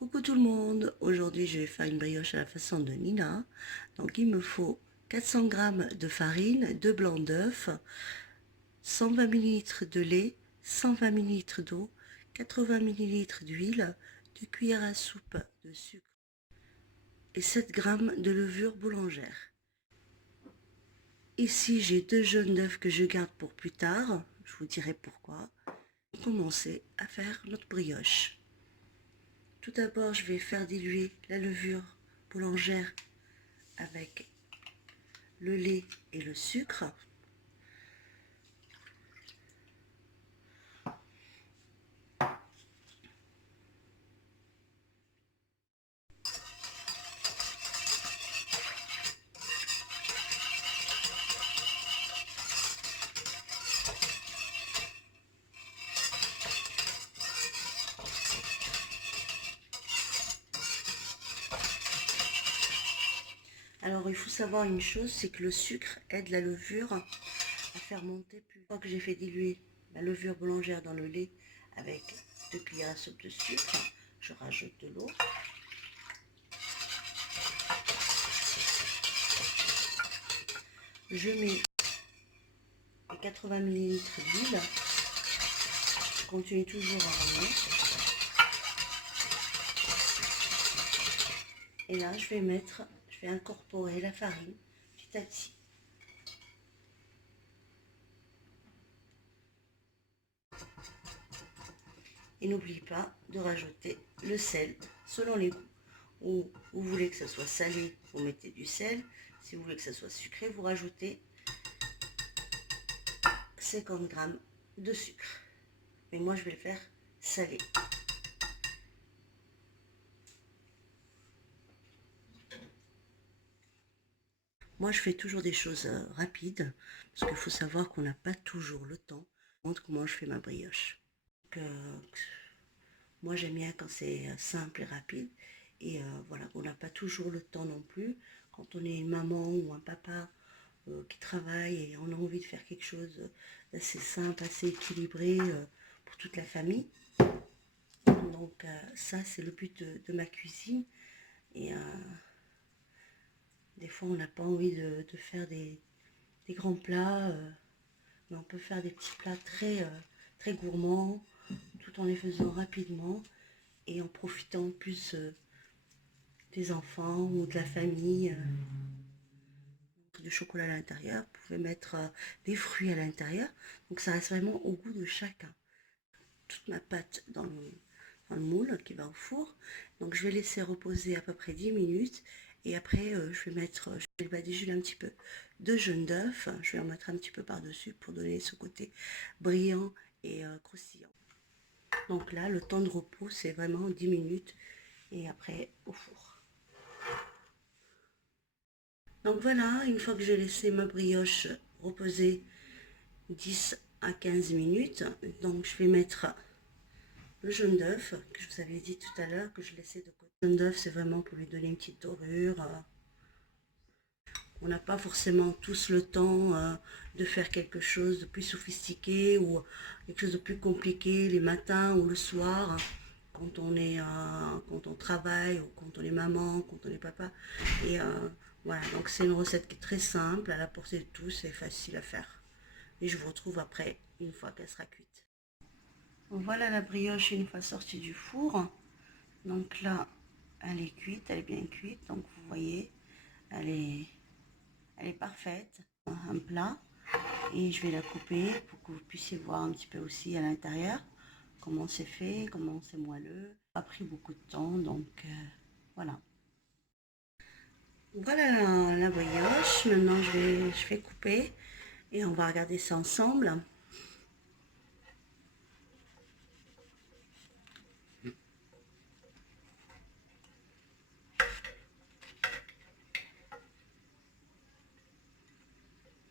Coucou tout le monde, aujourd'hui je vais faire une brioche à la façon de Nina. Donc il me faut 400 g de farine, 2 blancs d'œufs, 120 ml de lait, 120 ml d'eau, 80 ml d'huile, 2 cuillères à soupe de sucre et 7 g de levure boulangère. Ici j'ai 2 jaunes d'œufs que je garde pour plus tard, je vous dirai pourquoi. On va commencer à faire notre brioche. Tout d'abord, je vais faire diluer la levure boulangère avec le lait et le sucre. Alors, il faut savoir une chose, c'est que le sucre aide la levure à fermenter plus. Une fois que j'ai fait diluer la levure boulangère dans le lait avec 2 cuillères à soupe de sucre, je rajoute de l'eau. Je mets 80 ml d'huile. Je continue toujours à ramener. Et là, je vais incorporer la farine petit à petit. Et n'oubliez pas de rajouter le sel selon les goûts. Ou vous voulez que ça soit salé, vous mettez du sel. Si vous voulez que ça soit sucré, vous rajoutez 50 g de sucre. Mais moi, je vais le faire salé. Moi, je fais toujours des choses rapides, parce qu'il faut savoir qu'on n'a pas toujours le temps. Je montre comment je fais ma brioche. Donc, moi, j'aime bien quand c'est simple et rapide. Et voilà, on n'a pas toujours le temps non plus. Quand on est une maman ou un papa qui travaille et on a envie de faire quelque chose d'assez simple, assez équilibré pour toute la famille. Donc ça, c'est le but de ma cuisine. Et des fois, on n'a pas envie de faire des grands plats, mais on peut faire des petits plats très gourmands, tout en les faisant rapidement et en profitant plus des enfants ou de la famille. Du chocolat à l'intérieur, vous pouvez mettre des fruits à l'intérieur, donc ça reste vraiment au goût de chacun. Toute ma pâte dans le moule qui va au four, donc je vais laisser reposer à peu près 10 minutes et après je vais badigeonner un petit peu de jaune d'œuf, je vais en mettre un petit peu par dessus pour donner ce côté brillant et croustillant. Donc là le temps de repos c'est vraiment 10 minutes et après au four. Donc voilà, une fois que j'ai laissé ma brioche reposer 10 à 15 minutes, donc je vais mettre le jaune d'œuf que je vous avais dit tout à l'heure que je laissais de côté. Le jaune d'œuf c'est vraiment pour lui donner une petite dorure. On n'a pas forcément tous le temps de faire quelque chose de plus sophistiqué ou quelque chose de plus compliqué les matins ou le soir quand on travaille ou quand on est maman, quand on est papa. Et voilà, donc c'est une recette qui est très simple, à la portée de tous, c'est facile à faire. Et je vous retrouve après, une fois qu'elle sera cuite. Voilà la brioche une fois sortie du four. Donc là, elle est cuite, elle est bien cuite. Donc vous voyez, elle est parfaite. Un plat. Et je vais la couper pour que vous puissiez voir un petit peu aussi à l'intérieur comment c'est fait, comment c'est moelleux. Ça a pris beaucoup de temps, donc voilà. Voilà la brioche. Maintenant, je vais couper et on va regarder ça ensemble.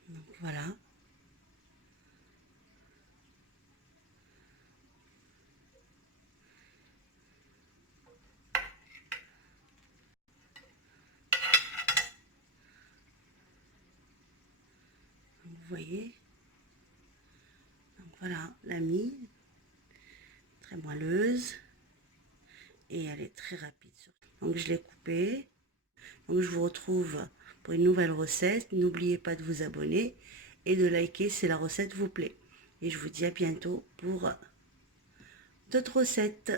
Donc voilà. Donc, vous voyez. Donc voilà la mie, très moelleuse. et elle est très rapide. Donc je l'ai coupé. Donc je vous retrouve pour une nouvelle recette. N'oubliez pas de vous abonner et de liker si la recette vous plaît. Et je vous dis à bientôt pour d'autres recettes.